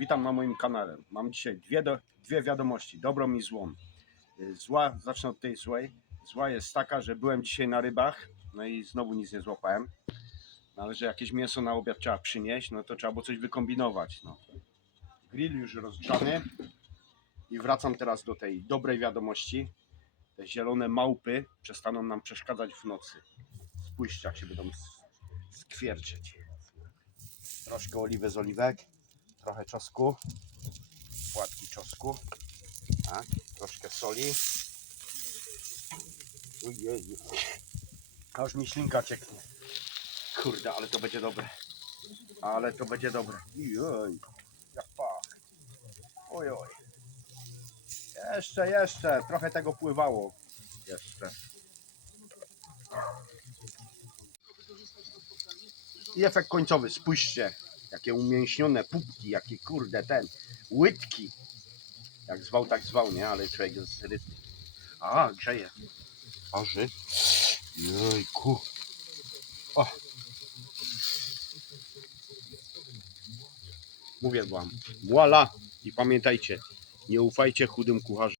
Witam na moim kanale. Mam dzisiaj dwie, do, dwie wiadomości, dobrą i złą. Y, Zła, zacznę od tej złej. Zła jest taka, że byłem dzisiaj na rybach, no i znowu nic nie złapałem. No, ale że jakieś mięso na obiad trzeba przynieść, no to trzeba było coś wykombinować. No. Grill już rozgrzany i wracam teraz do tej dobrej wiadomości. Te zielone małpy przestaną nam przeszkadzać w nocy. Spójrzcie, jak się będą skwierczyć. Troszkę oliwy z oliwek, trochę czosnku, płatki czosnku, tak, troszkę soli. Ojej, aż mi ślinka cieknie. Kurde, ale to będzie dobre. Ale to będzie dobre. Ojej, jak pach. Oj, oj. Jeszcze, jeszcze, trochę tego pływało. Jeszcze. I efekt końcowy, spójrzcie, jakie umięśnione pupki, jakie kurde ten, łydki. Jak zwał, tak zwał, nie? Ale człowiek jest zryty. A, grzeje. Oży. Jejku. O. Mówię wam, voila. I pamiętajcie, nie ufajcie chudym kucharzom.